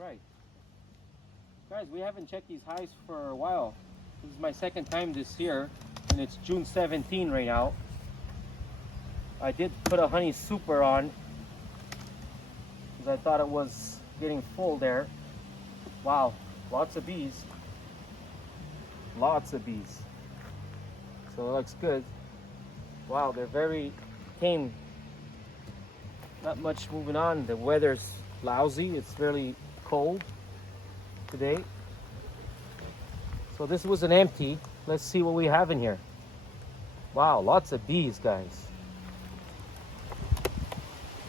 Alright. Guys, we haven't checked these hives for a while. This is my second time this year, and it's June 17 right now. I did put a honey super on because I thought it was getting full there. Wow, lots of bees. Lots of bees. So it looks good. Wow, they're very tame. Not much moving on. The weather's lousy. It's really cold today. So this was an empty. Let's see what we have in here. Wow, lots of bees, guys.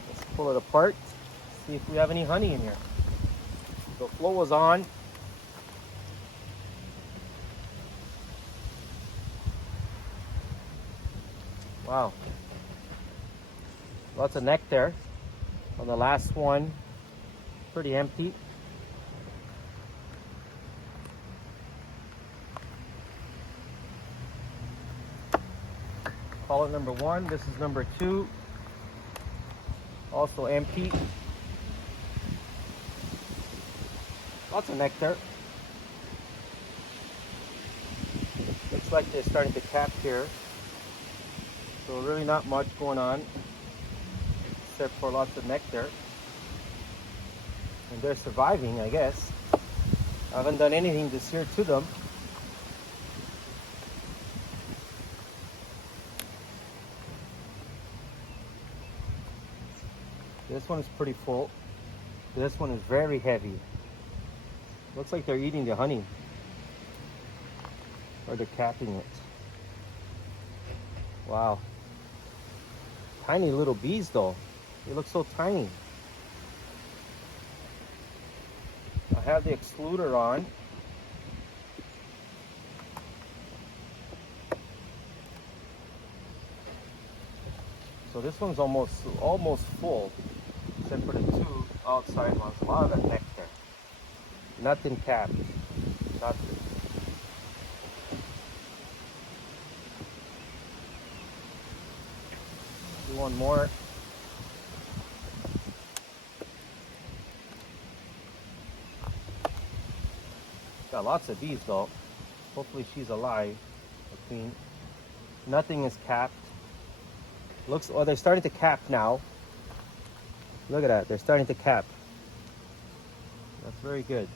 Let's pull it apart. See if we have any honey in here. The flow was on. Wow. Lots of nectar. On the last one, pretty empty. Call it number one. This is number two. Also empty. Lots of nectar. Looks like they're starting to cap here. So really not much going on except for lots of nectar. And they're surviving, I guess. I haven't done anything this year to them. This one is pretty full. This one is very heavy. Looks like they're eating the honey. Or they're capping it. Wow. Tiny little bees though. They look so tiny. I have the excluder on. So this one's almost full, except for the two outside ones. A lot of nectar. Nothing capped. Nothing. Do one more. Got lots of bees though. Hopefully she's alive, the queen. Nothing is capped. Looks, oh, they're starting to cap now. Look at that, they're starting to cap. That's very good.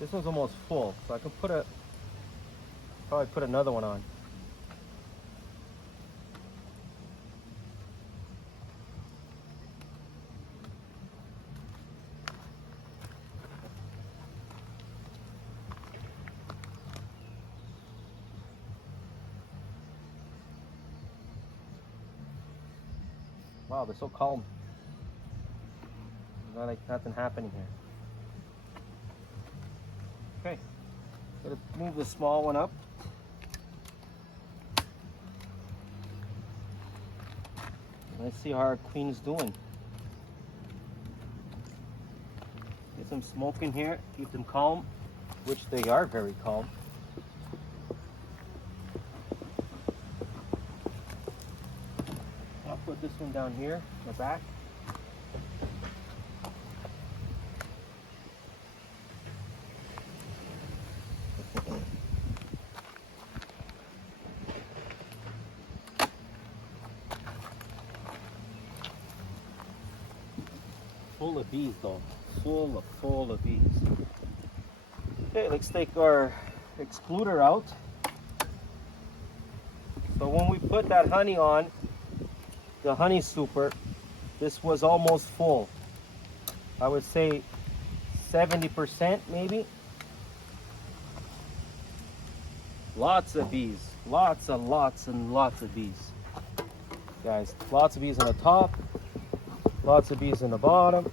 This one's almost full, so I can probably put another one on. Wow, they're so calm. Not like nothing happening here. Okay, gonna move the small one up. Let's see how our queen's doing. Get some smoke in here, keep them calm, which they are very calm. I'll put this one down here in the back. Full of bees though, full of bees. Okay, let's take our excluder out. So when we put that honey on, the honey super, this was almost full. I would say 70% maybe. Lots of bees, lots and lots and lots of bees. Guys, lots of bees on the top, lots of bees on the bottom.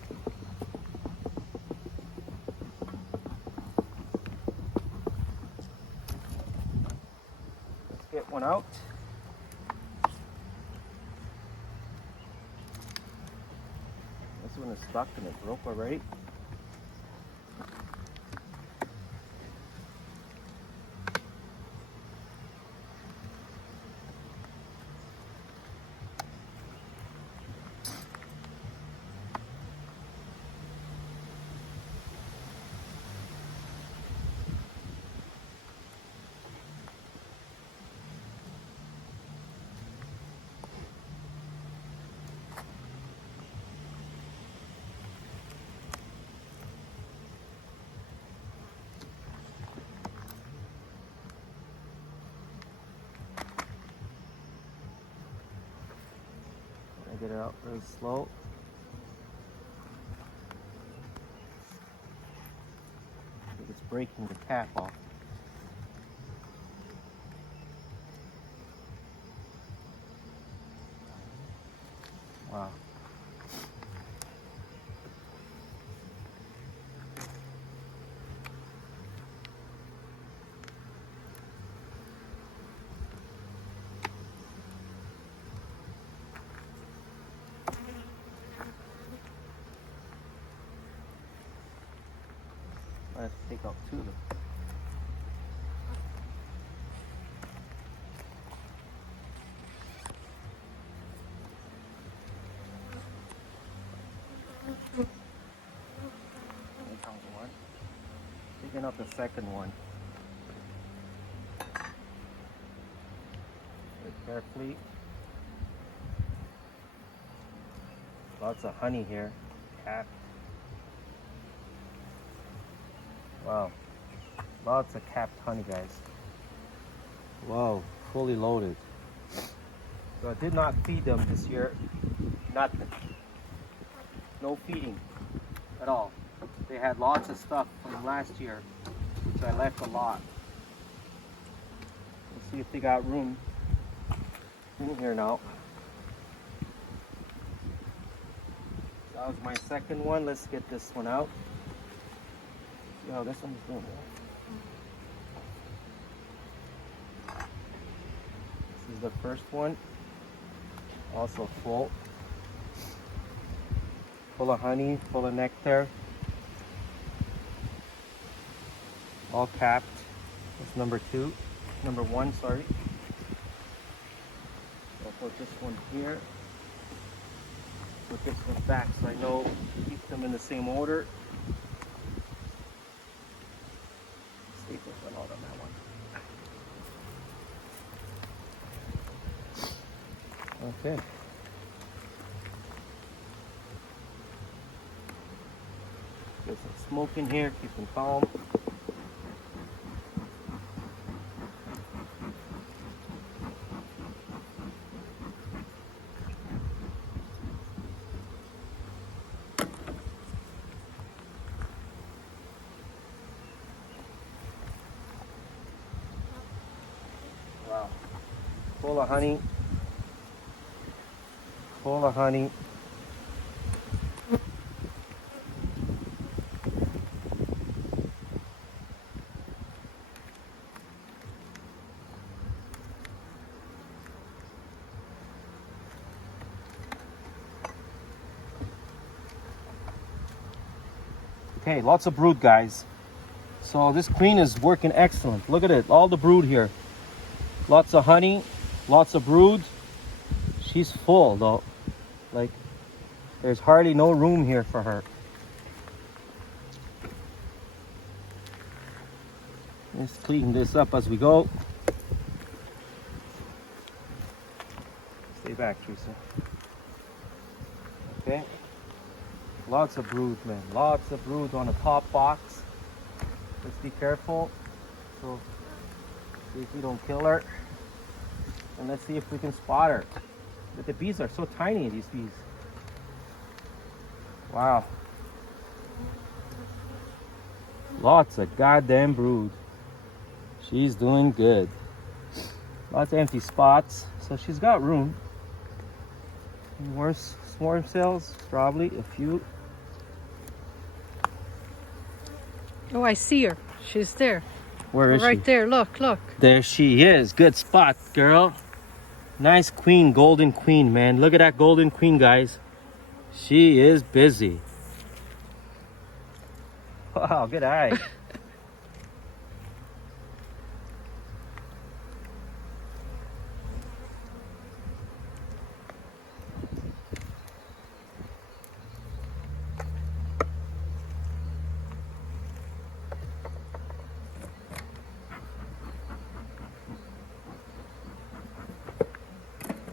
Let's get one out. This one is stuck and it broke already. get it out really slow. I think it's breaking the cap off. Wow. I have to take out two of them. Here comes one. Taking out the second one. Very carefully. Lots of honey here. Capped. Wow. Lots of capped honey, guys. Wow, fully loaded. So I did not feed them this year. Nothing. No feeding at all. They had lots of stuff from last year, so I left a lot. Let's see if they got room in here now. That was my second one. Let's get this one out. See how this one's doing. This is the first one. Also full. Full of honey, full of nectar. All capped. That's number one, sorry. I'll put this one here. Put this one back so I know to keep them in the same order. Save this one out on that one. Okay. Get some smoke in here, keep them calm. Wow. Full of honey. Full of honey. Okay, lots of brood, guys. So this queen is working excellent. Look at it, all the brood here. Lots of honey, lots of brood. She's full though. Like, there's hardly no room here for her. Let's clean this up as we go. Stay back, Teresa. Okay. Lots of brood, man. Lots of brood on the top box. Let's be careful. So, see if we don't kill her. And let's see if we can spot her. But the bees are so tiny, these bees. Wow. Lots of goddamn brood. She's doing good. Lots of empty spots, so she's got room. More swarm cells, probably a few. Oh, I see her. She's there. Where is she? Right there. Look, look. There she is. Good spot, girl. Nice queen, golden queen, man. Look at that golden queen, guys. She is busy. Wow, good eye.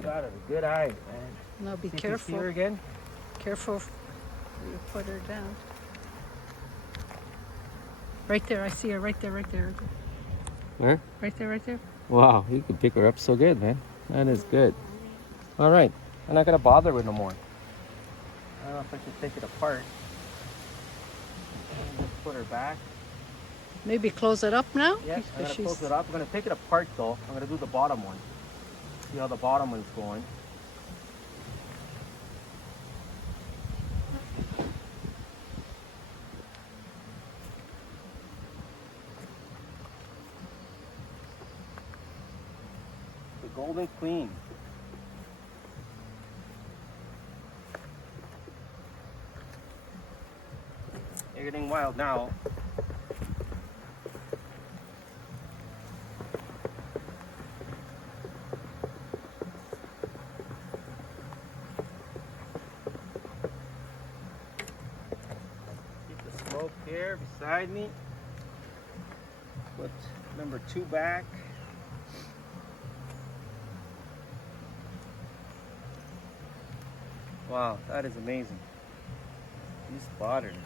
Got her, good eye, man. Now be See if you careful. see her again. Careful where you put her down. Right there. I see her. Right there. Right there. Where? Right there. Right there. Wow, you can pick her up so good, man. That is good. All right. I'm not gonna bother with no more. I don't know if I should take it apart. Just put her back. Maybe close it up now? Yeah, I'm Because gonna close it up. I'm gonna take it apart though. I'm gonna do the bottom one. See how the bottom one's going. The golden queen. You're getting wild now. Keep the smoke here beside me. Put number 2 back. Wow, that is amazing. You spotted her.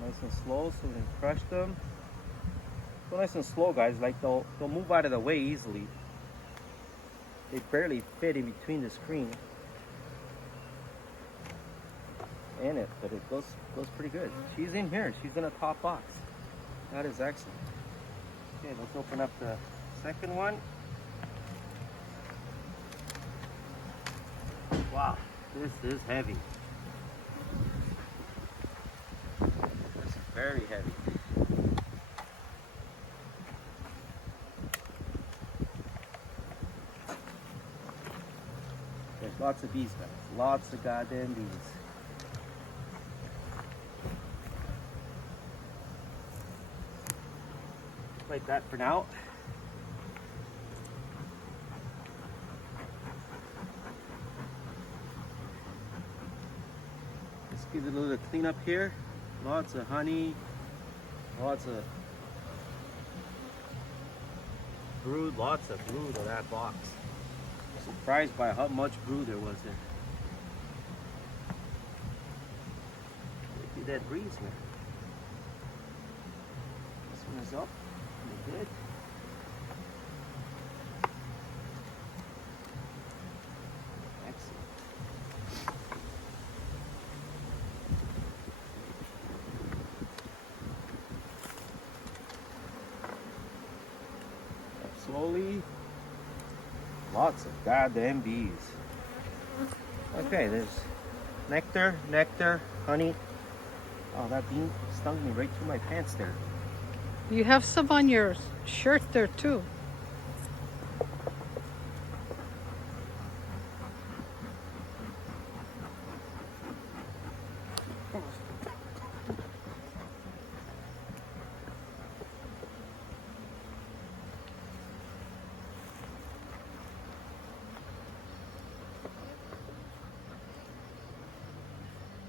Nice and slow so we can crush them. Go nice and slow, guys. Like they'll move out of the way easily. They barely fit in between the screen and it, but it goes pretty good. She's in here. She's in a top box. That is excellent. Okay, let's open up the second one. Wow, this is heavy. This is very heavy. There's lots of bees, guys. Lots of goddamn bees. Like that for now. Let's give it a little cleanup here. Lots of honey. Lots of brood. Lots of brood on that box. Surprised by how much brood there was there. Look at that breeze here. This one is up. Pretty good. Excellent. Up slowly. Lots of goddamn bees. Okay, there's nectar, honey. Oh, that bee stung me right through my pants there. you have some on your shirt there too.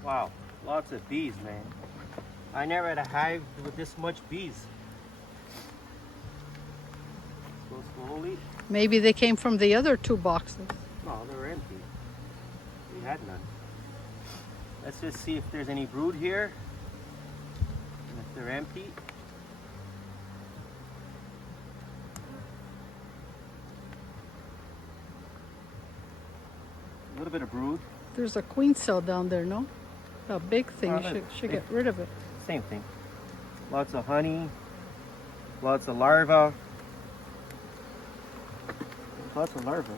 Wow, lots of bees, man. I never had a hive with this much bees. Let's go slowly. Maybe they came from the other 2 boxes. No, they were empty. We had none. Let's just see if there's any brood here. And if they're empty. A little bit of brood. There's a queen cell down there, no? A big thing. Oh, You no, should get rid of it. Same thing. Lots of honey. Lots of larvae. Lots of larvae.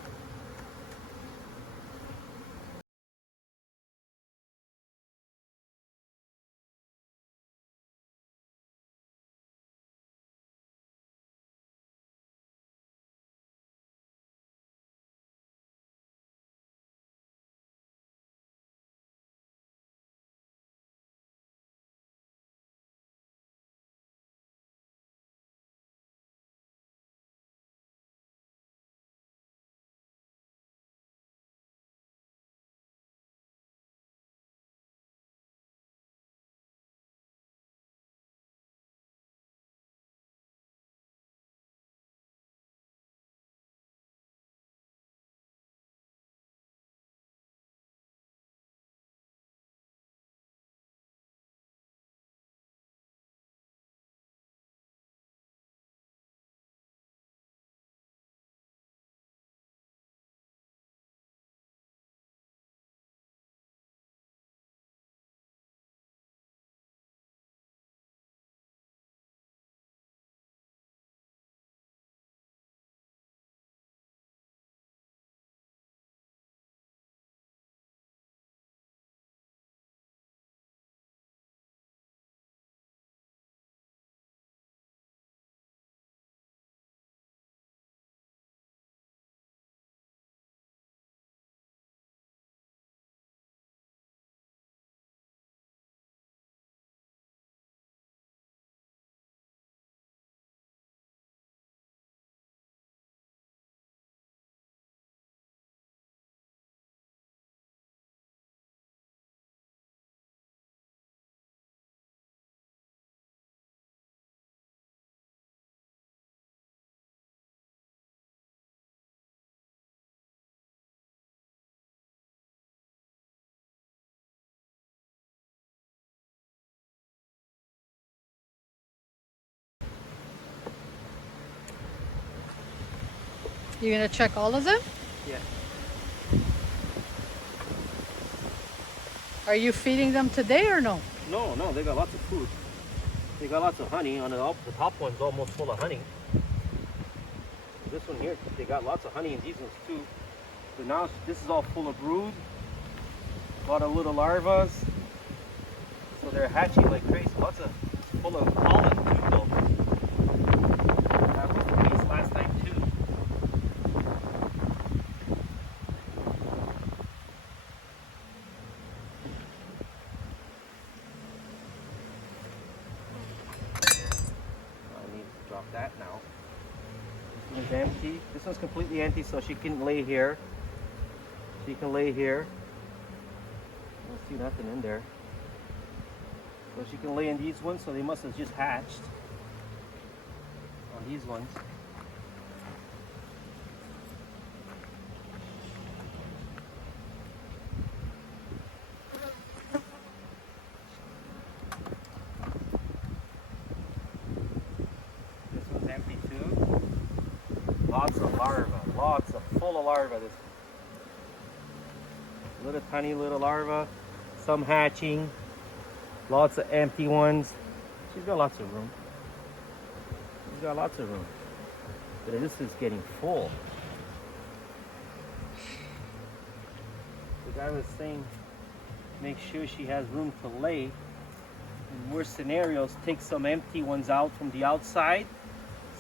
You're gonna check all of them? Yeah. Are you feeding them today or no? No, no, they got lots of food. They got lots of honey. On the top one's almost full of honey. This one here, they got lots of honey, and these ones too. So now this is all full of brood. A lot of little larvas. So they're hatching like crazy. Lots of full of pollen too, though. That was the case last time too. I need to drop that now. This one's empty. This one's completely empty, so she can lay here. She can lay here. I don't see nothing in there. So she can lay in these ones, so they must have just hatched on these ones. This one's empty too. Lots of larvae, full of larvae. This little tiny little larvae, some hatching. Lots of empty ones. She's got lots of room. She's got lots of room. But this is getting full. The guy was saying, make sure she has room to lay. In worst scenarios, take some empty ones out from the outside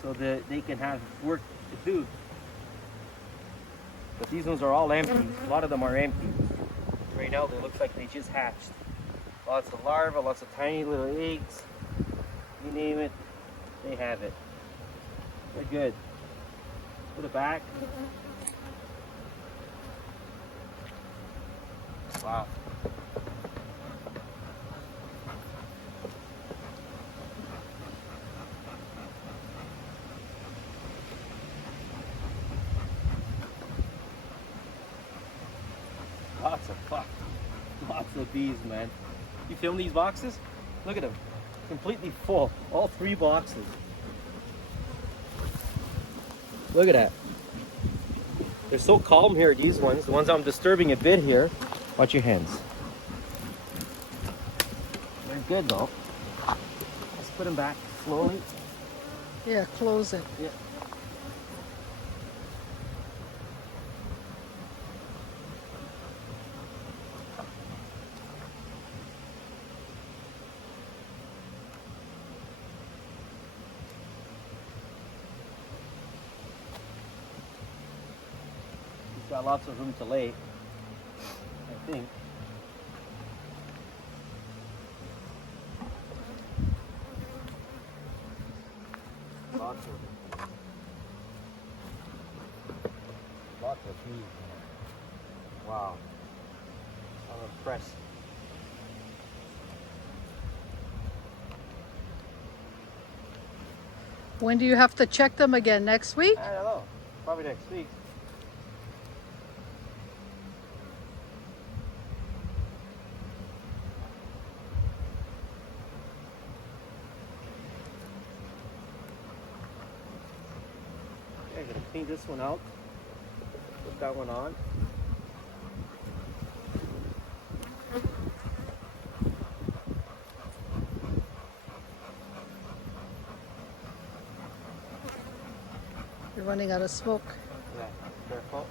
so that they can have work to do. But these ones are all empty. A lot of them are empty. Right now, they look like they just hatched. Lots of larvae, lots of tiny little eggs. You name it, they have it. They're good. Put it back. Wow. Lots of bees, man. You film these boxes? Look at them. Completely full. All 3 boxes. Look at that. They're so calm here, these ones. The ones I'm disturbing a bit here. Watch your hands. They're good though. Let's put them back slowly. Yeah, close it. Yeah. Got lots of room to lay, I think. Lots of bees. Wow. I'm impressed. When do you have to check them again? Next week? I don't know. Probably next week. I'm gonna clean this one out. Put that one on. You're running out of smoke. Yeah, careful.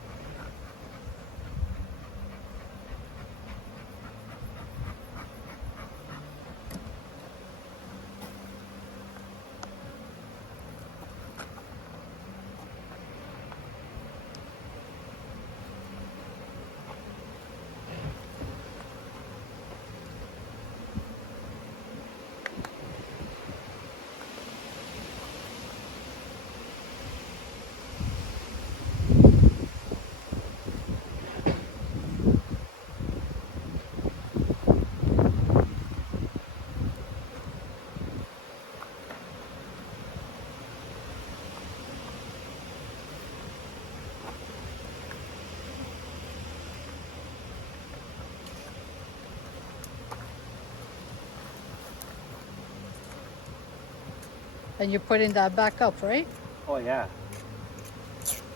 And you're putting that back up, right? Oh yeah.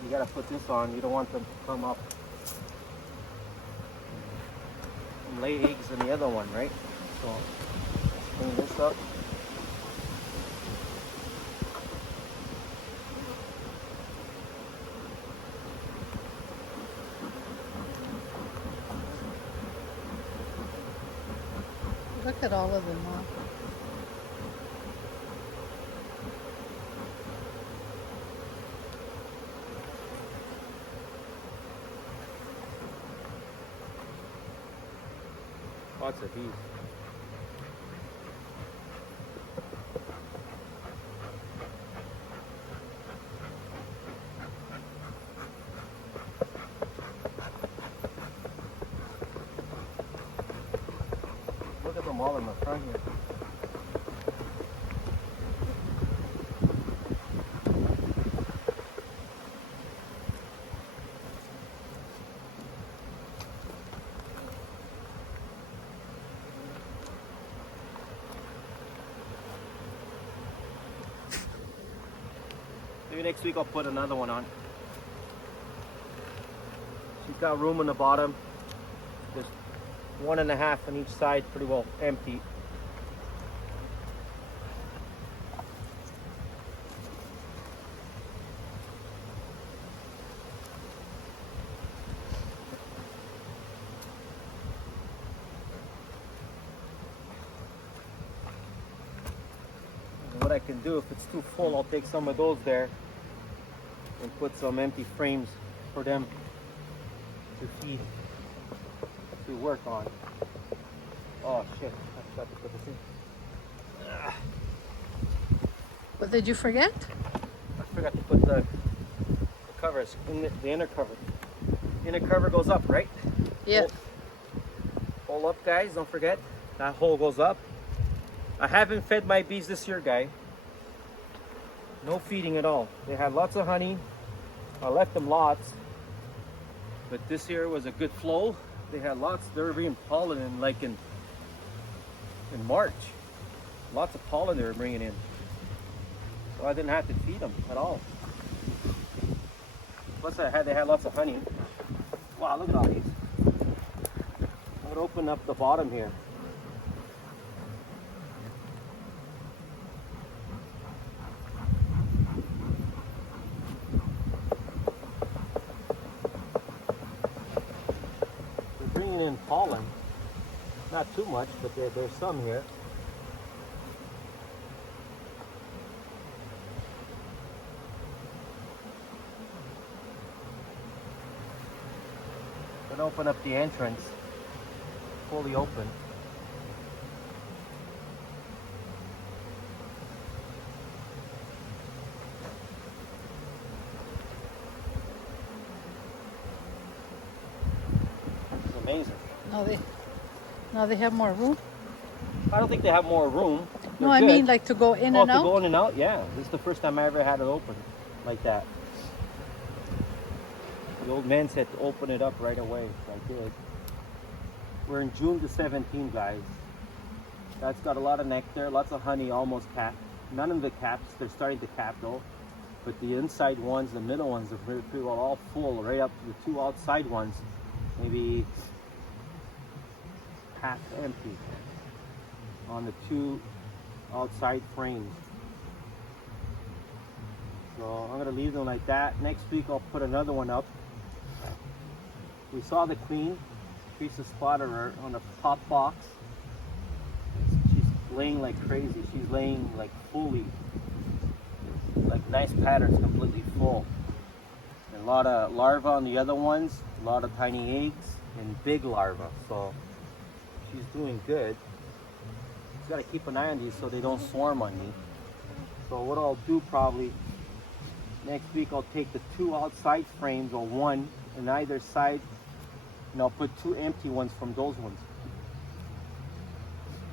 You gotta put this on. You don't want them to come up and lay eggs in the other one, right? So let's clean this up. Look at all of them, huh? Lots of bees. Look at them all in the front here. Maybe next week I'll put another one on. She's got room on the bottom. There's 1.5 on each side, pretty well empty. And what I can do, if it's too full, I'll take some of those there and put some empty frames for them to feed, to work on. Oh shit, I forgot to put this in. What did you forget? I forgot to put the covers in the inner cover. The inner cover goes up, right? Yeah. Hole up, guys, don't forget. That hole goes up. I haven't fed my bees this year, guy. No feeding at all. They had lots of honey. I left them lots. But this year was a good flow. They had lots. They were bringing pollen in like in March. Lots of pollen they were bringing in. So I didn't have to feed them at all. Plus they had lots of honey. Wow, look at all these. I'm gonna open up the bottom here. They're bringing in pollen. Not too much, but there's some here. Gonna open up the entrance, fully open. It's amazing. Now they have more room. I don't think they have more room. No, They're I good. mean like to go in and To out. go in and out, yeah. This is the first time I ever had it open like that. The old man said to open it up right away, so I did. We're in June the 17th, guys. That's got a lot of nectar, lots of honey, almost capped. None of the caps, they're starting to cap though. But the inside ones, the middle ones are pretty well all full, right up to the two outside ones. Maybe half empty on the two outside frames. So I'm gonna leave them like that. Next week I'll put another one up. We saw the queen, Teresa spotted her on the top box. She's laying like crazy. She's laying like fully, like nice patterns, completely full. And a lot of larvae on the other ones, a lot of tiny eggs and big larvae. So she's doing good. Just gotta keep an eye on these so they don't swarm on me. So what I'll do probably next week, I'll take the two outside frames, or one on either side, and I'll put two empty ones from those ones,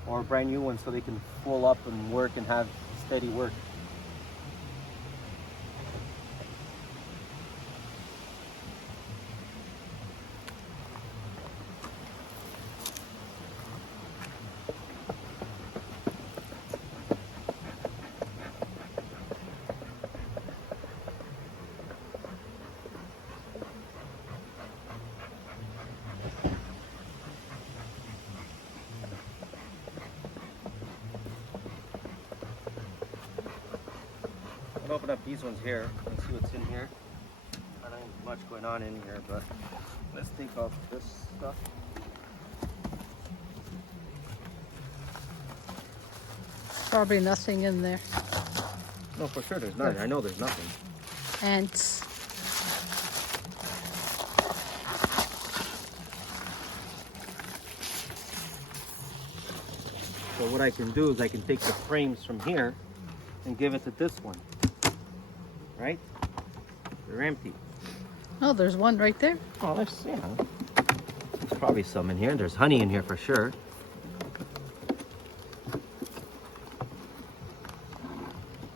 or a brand new one, so they can full up and work and have steady work. open up these ones here and see what's in here. I don't have much going on in here, but let's take off this stuff. Probably nothing in there. No, for sure there's nothing. I know there's nothing. Ants. So what I can do is I can take the frames from here and give it to this one. Right? They're empty. Oh, there's one right there. Oh, there's probably some in here. There's honey in here for sure.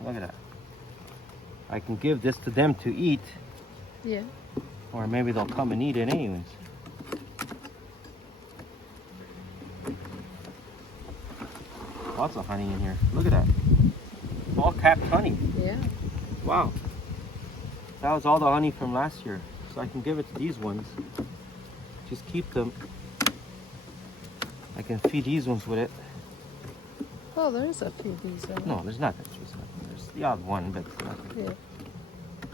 Look at that. I can give this to them to eat, Yeah. or maybe they'll come and eat it anyways. Lots of honey in here. Look at that. All capped honey. Yeah. Wow. That was all the honey from last year. So I can give it to these ones. Just keep them. I can feed these ones with it. Oh, there's a few of these. No, there's nothing. There's nothing. There's the odd one, but it's nothing. Yeah.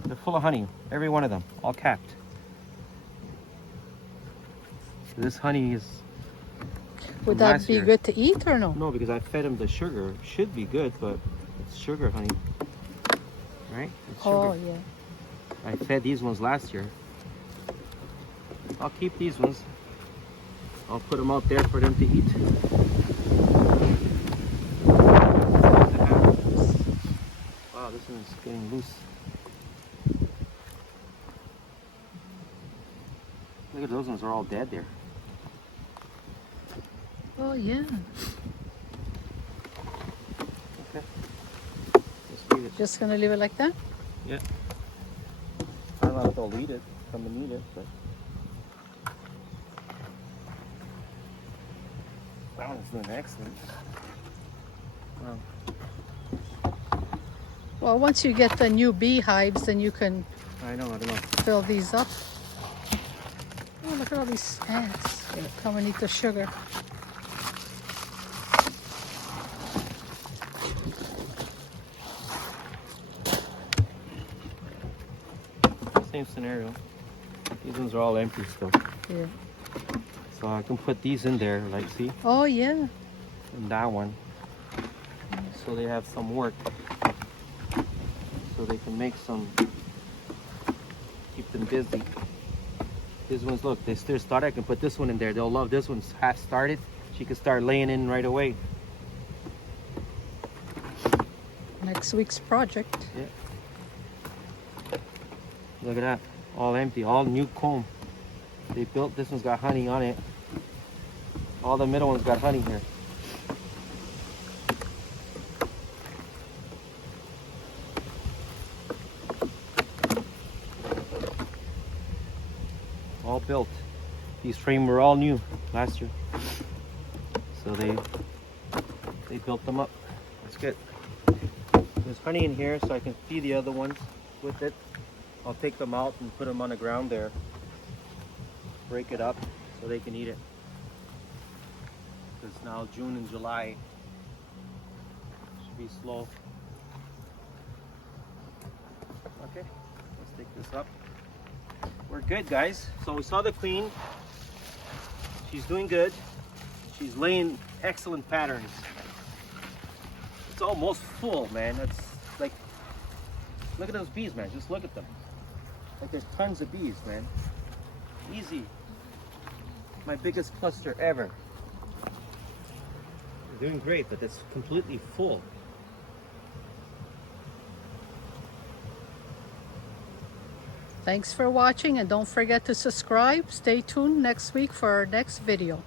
They're full of honey. Every one of them. All capped. This honey is... Would from that last be year. good to eat or no? No, because I fed them the sugar. Should be good, but it's sugar honey. Right? It's sugar. Oh, yeah. I fed these ones last year. I'll keep these ones. I'll put them out there for them to eat. Wow, this one's getting loose. Look at those ones, are all dead there. Oh, yeah. Okay. Just leave it. Just gonna leave it like that? Yeah. I don't know if they'll eat it, come and eat it, but. That one's doing excellent. Wow. Well, once you get the new beehives, then you can I know, I don't know. fill these up. Oh, look at all these ants. Come and eat the sugar. Same scenario. These ones are all empty still. Yeah. So I can put these in there, like, see? Oh, yeah. And that one. So they have some work. So they can make some, keep them busy. These ones, look, they still started. I can put this one in there. They'll love this one's half started. She can start laying in right away. Next week's project. Yeah. Look at that. All empty. All new comb. They built, this one's got honey on it. All the middle ones got honey here. All built. These frames were all new last year. So they built them up. That's good. There's honey in here, so I can feed the other ones with it. I'll take them out and put them on the ground there. Break it up so they can eat it. Because now June and July should be slow. Okay, let's take this up. We're good, guys. So we saw the queen. She's doing good. She's laying excellent patterns. It's almost full, man. It's like, look at those bees, man. Just look at them. Like there's tons of bees, man. Easy. My biggest cluster ever. They're doing great, but it's completely full. Thanks for watching, and don't forget to subscribe. Stay tuned next week for our next video.